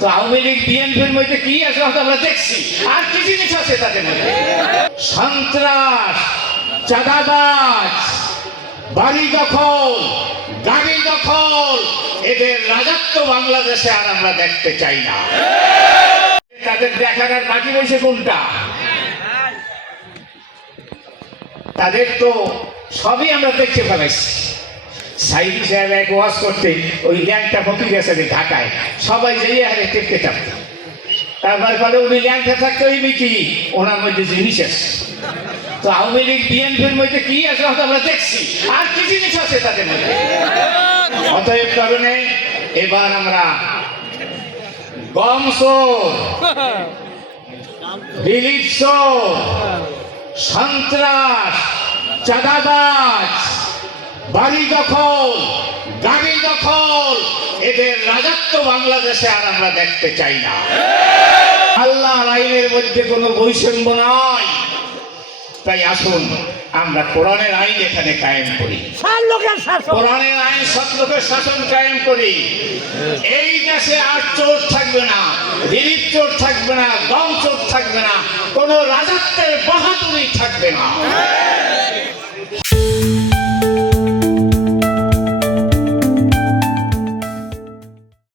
তো আওয়ামী লীগ, বিএনপির মধ্যে কি আছে আমরা দেখছি। আর কি জিনিস আছে তাদের মধ্যে? সন্ত্রাস, চাঁদাবাজ, বাড়ি দখল, গাড়ি দখল, এদের রাজত্ব বাংলাদেশে আর আমরা দেখতে চাই না। তাদের দেখার আর বাকি রয়েছে কোনটা? তাদের তো সবই আমরা দেখতে ফেলাইছি সাইদি সাহেব এক ওয়াজ করতে, ওই ল্যাংটা ফকি গেছে ঢাকায়। সবাই যাইয়ে হারে টেপতে চাপত তারপর পরে উনি ল্যাংটা থাকতে হইবে কি ওনার মধ্যে জিনিস আছে। তো আওয়ামী লীগ, বিএনপির মধ্যে কি আছে আমরা দেখছি। আর কি জিনিস আছে তাদের মধ্যে? অতএব কারণে এবার আমরা গম চোর রিলিফ চোর সন্ত্রাস, চাঁদাবাজ বাড়ি দখল গাড়ি দখল এদের রাজত্ব বাংলাদেশে আর আমরা দেখতে চাই না। আল্লাহর আইনের মধ্যে কোনো বৈষম্য নয় তাই আসুন আমরা কোরআনের আইন এখানে কায়েম করি। কোরআনের আইন সত্যকের শাসন কায়েম করি। এই দেশে আর চোর থাকবে না রিলিফ চোর থাকবে না দম চোর থাকবে না কোনো রাজত্বের বাহাদুরি থাকবে না।